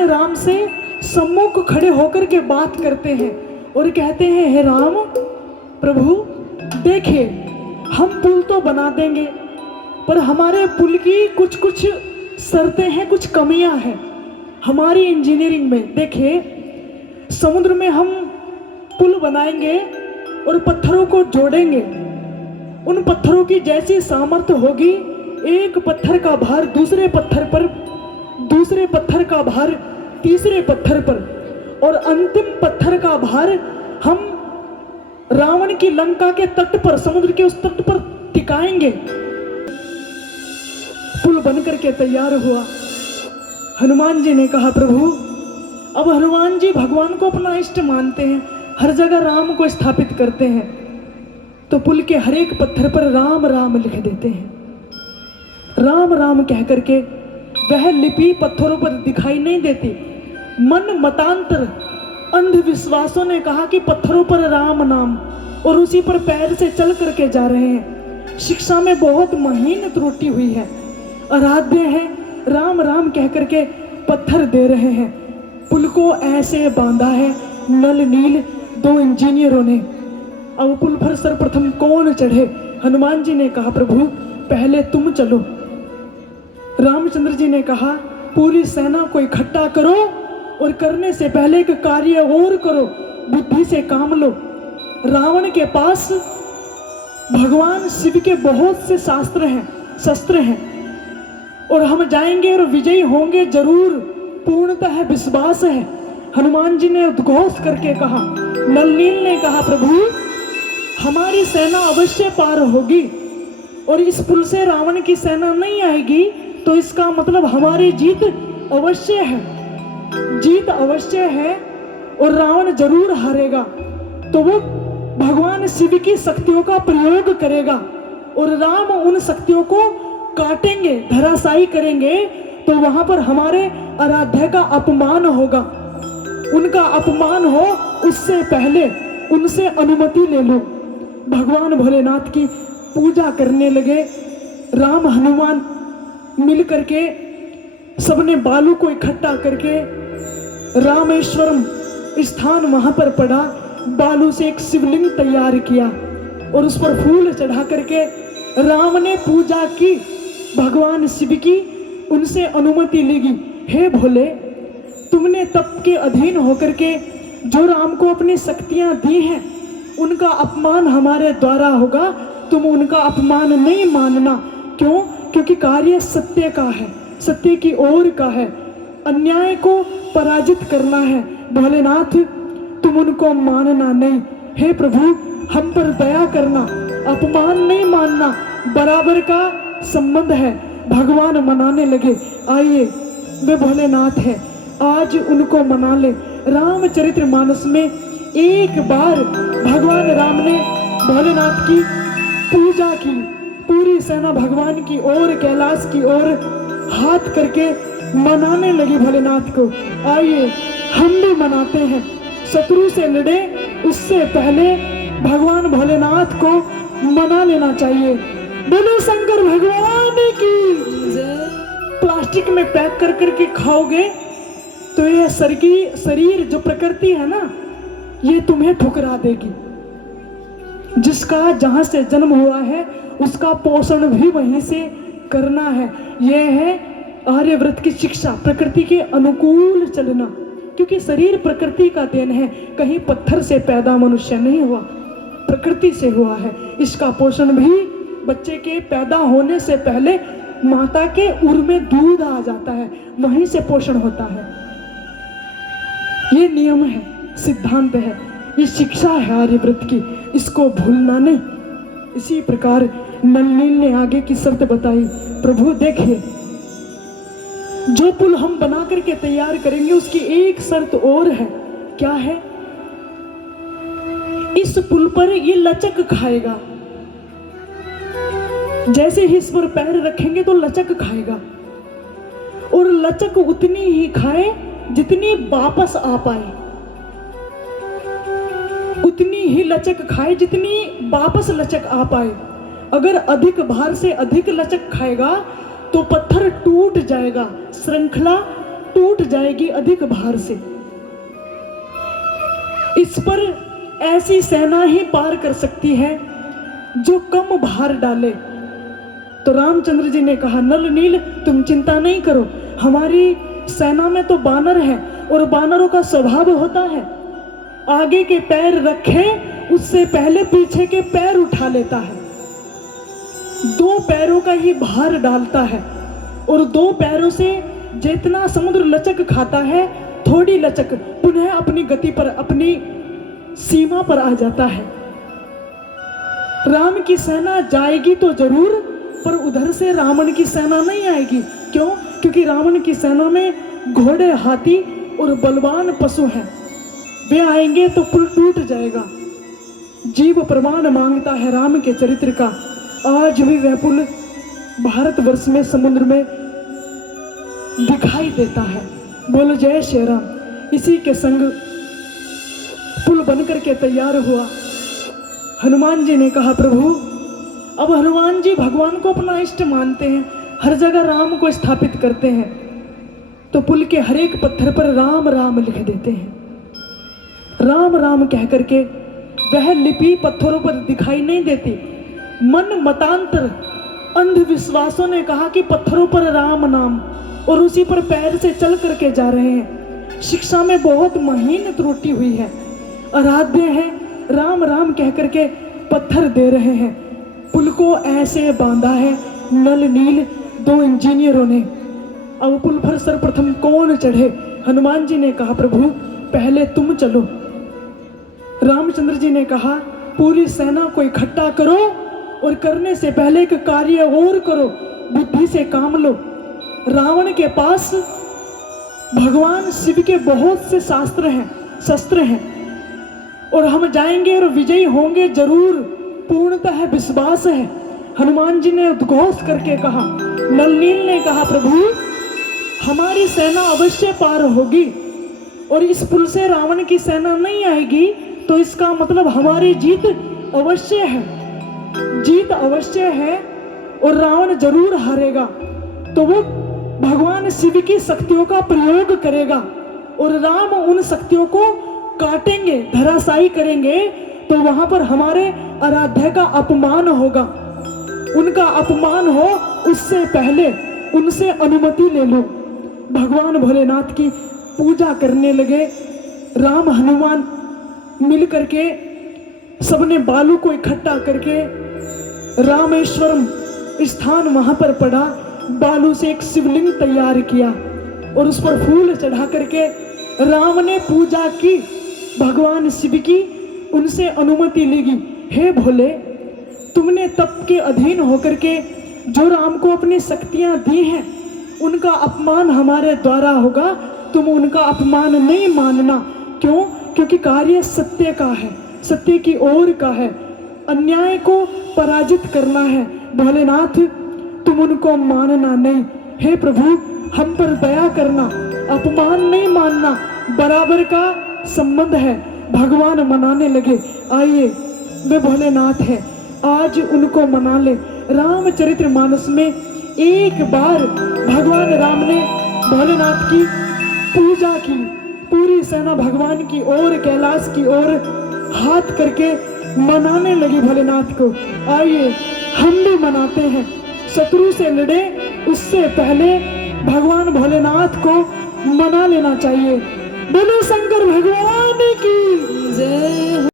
भगवान राम से सम्मुख खड़े होकर के बात करते हैं और कहते हैं, हे राम प्रभु देखिए, हम पुल तो बना देंगे पर हमारे पुल की कुछ कुछ शर्तें हैं, कुछ कमियां हैं हमारी इंजीनियरिंग में। देखिए, समुद्र में हम पुल बनाएंगे और पत्थरों को जोड़ेंगे। उन पत्थरों की जैसी सामर्थ्य होगी, एक पत्थर का भार दूसरे पत्थर पर, दूसरे पत्थर का भार तीसरे पत्थर पर, और अंतिम पत्थर का भार हम रावण की लंका के तट पर, समुद्र के उस तट पर टिकाएंगे। पुल बनकर के तैयार हुआ। हनुमान जी ने कहा, प्रभु, अब हनुमान जी भगवान को अपना इष्ट मानते हैं, हर जगह राम को स्थापित करते हैं, तो पुल के हर एक पत्थर पर राम राम लिख देते हैं। राम राम कह करके वह लिपि पत्थरों पर दिखाई नहीं देती। मन मतांतर अंधविश्वासों ने कहा कि पत्थरों पर राम नाम, और उसी पर पैर से चल करके जा रहे हैं। शिक्षा में बहुत महीन त्रुटि हुई है। आराध्य है, राम राम कह करके पत्थर दे रहे हैं। पुल को ऐसे बांधा है नल नील 2 इंजीनियरों ने। अब पुल पर सर्वप्रथम कौन चढ़े? हनुमान जी ने कहा, प्रभु पहले तुम चलो। रामचंद्र जी ने कहा, पूरी सेना को इकट्ठा करो और करने से पहले एक कार्य और करो, बुद्धि से काम लो। रावण के पास भगवान शिव के बहुत से शास्त्र हैं, शस्त्र हैं, और हम जाएंगे और विजयी होंगे जरूर, पूर्णतः विश्वास है। हनुमान जी ने उद्घोष करके कहा। नलनील ने कहा, प्रभु हमारी सेना अवश्य पार होगी, और इस पुल से रावण की सेना नहीं आएगी, तो इसका मतलब हमारी जीत अवश्य है, जीत अवश्य है, और रावण जरूर हारेगा। तो वो भगवान शिव की शक्तियों का प्रयोग करेगा और राम उन शक्तियों को काटेंगे, धराशायी करेंगे, तो वहां पर हमारे आराध्य का अपमान होगा। उनका अपमान हो उससे पहले उनसे अनुमति ले लो। भगवान भोलेनाथ की पूजा करने लगे। राम हनुमान मिल करके सबने बालू को इकट्ठा करके रामेश्वरम स्थान वहां पर पड़ा, बालू से एक शिवलिंग तैयार किया और उस पर फूल चढ़ा करके राम ने पूजा की, भगवान शिव की उनसे अनुमति लेगी। हे भोले, तुमने तप के अधीन होकर के जो राम को अपनी शक्तियां दी हैं, उनका अपमान हमारे द्वारा होगा, तुम उनका अपमान नहीं मानना। क्यों? क्योंकि कार्य सत्य का है, सत्य की ओर का है, अन्याय को पराजित करना है। भोलेनाथ तुम उनको मानना नहीं। हे प्रभु, हम पर दया करना, अपमान नहीं मानना, बराबर का संबंध है। भगवान मनाने लगे। आइए, वे भोलेनाथ है, आज उनको मना ले। रामचरितमानस में एक बार भगवान राम ने भोलेनाथ की पूजा की। पूरी सेना भगवान की ओर, कैलाश की ओर हाथ करके मनाने लगी भोलेनाथ को। आइए हम भी मनाते हैं। शत्रु से लड़े उससे पहले भगवान भोलेनाथ को मना लेना चाहिए। बोलो शंकर भगवान की। प्लास्टिक में पैक कर करके खाओगे तो यह शरीर जो प्रकृति है ना, ये तुम्हें ठुकरा देगी। जिसका जहां से जन्म हुआ है उसका पोषण भी वहीं से करना है। यह है आर्यव्रत की शिक्षा, प्रकृति के अनुकूल चलना, क्योंकि शरीर प्रकृति का देन है। कहीं पत्थर से पैदा मनुष्य नहीं हुआ, प्रकृति से हुआ है। इसका पोषण भी बच्चे के पैदा होने से पहले माता के उर में दूध आ जाता है, वहीं से पोषण होता है। ये नियम है, सिद्धांत है, ये शिक्षा है आर्यव्रत की, इसको भूलना नहीं। इसी प्रकार नलनील ने आगे की शर्त बताई। प्रभु देखिए, जो पुल हम बना करके तैयार करेंगे उसकी एक शर्त और है। क्या है? इस पुल पर ये लचक खाएगा। जैसे ही इस पर पैर रखेंगे तो लचक खाएगा, और लचक उतनी ही खाए जितनी वापस आ पाए, उतनी ही लचक खाए जितनी वापस लचक आ पाए। अगर अधिक भार से अधिक लचक खाएगा तो पत्थर टूट जाएगा, श्रृंखला टूट जाएगी अधिक भार से। इस पर ऐसी सेना ही पार कर सकती है जो कम भार डाले। तो रामचंद्र जी ने कहा, नल नील तुम चिंता नहीं करो, हमारी सेना में तो बानर है और बानरों का स्वभाव होता है आगे के पैर रखे उससे पहले पीछे के पैर उठा लेता है, दो पैरों का ही भार डालता है और दो पैरों से जितना समुद्र लचक खाता है थोड़ी लचक पुनः अपनी गति पर अपनी सीमा पर आ जाता है। राम की सेना जाएगी तो जरूर, पर उधर से रावण की सेना नहीं आएगी। क्यों? क्योंकि रावण की सेना में घोड़े, हाथी और बलवान पशु हैं। वे आएंगे तो पुल टूट जाएगा। जीव प्रमाण मांगता है राम के चरित्र का। आज भी वह पुल भारतवर्ष में समुद्र में दिखाई देता है। बोलो जय श्री राम। इसी के संग पुल बनकर के तैयार हुआ। हनुमान जी ने कहा, प्रभु अब हनुमान जी भगवान को अपना इष्ट मानते हैं, हर जगह राम को स्थापित करते हैं, तो पुल के हर एक पत्थर पर राम राम लिख देते हैं। राम राम कह करके वह लिपि पत्थरों पर दिखाई नहीं देती। मन मतांतर अंधविश्वासों ने कहा कि पत्थरों पर राम नाम, और उसी पर पैर से चल करके जा रहे हैं। शिक्षा में बहुत महीन त्रुटि हुई है। आराध्य है राम राम कह करके पत्थर दे रहे हैं। पुल को ऐसे बांधा है नल नील दो इंजीनियरों ने। अब पुल पर सर्वप्रथम कौन चढ़े? हनुमान जी ने कहा, प्रभु पहले तुम चलो। रामचंद्र जी ने कहा, पूरी सेना को इकट्ठा करो और करने से पहले एक कार्य और करो, बुद्धि से काम लो। रावण के पास भगवान शिव के बहुत से शास्त्र हैं, शस्त्र हैं, और हम जाएंगे और विजयी होंगे जरूर, पूर्णतः विश्वास है। हनुमान जी ने उद्घोष करके कहा। नलनील ने कहा, प्रभु हमारी सेना अवश्य पार होगी और इस पुल से रावण की सेना नहीं आएगी, तो इसका मतलब हमारी जीत अवश्य है, जीत अवश्य है और रावण जरूर हारेगा। तो वो भगवान शिव की शक्तियों का प्रयोग करेगा और राम उन शक्तियों को काटेंगे, धराशायी करेंगे, तो वहां पर हमारे आराध्य का अपमान होगा। उनका अपमान हो उससे पहले उनसे अनुमति ले लो। भगवान भोलेनाथ की पूजा करने लगे। राम हनुमान मिल करके सबने बालू को इकट्ठा करके रामेश्वरम स्थान वहां पर पड़ा। बालू से एक शिवलिंग तैयार किया और उस पर फूल चढ़ा करके राम ने पूजा की, भगवान शिव की उनसे अनुमति लेगी। हे भोले, तुमने तप के अधीन होकर के जो राम को अपनी शक्तियां दी हैं, उनका अपमान हमारे द्वारा होगा, तुम उनका अपमान नहीं मानना। क्यों? क्योंकि कार्य सत्य का है, सत्य की ओर का है, अन्याय को पराजित करना है। भोलेनाथ तुम उनको मानना नहीं। हे प्रभु हम पर दया करना, अपमान नहीं मानना, बराबर का संबंध है। भगवान मनाने लगे। आइए वे भोलेनाथ है, आज उनको मना ले। रामचरितमानस में एक बार भगवान राम ने भोलेनाथ की पूजा की। पूरी सेना भगवान की ओर, कैलाश की ओर हाथ करके मनाने लगी भोलेनाथ को। आइए हम भी मनाते हैं। शत्रु से लड़े उससे पहले भगवान भोलेनाथ को मना लेना चाहिए। बोलो शंकर भगवान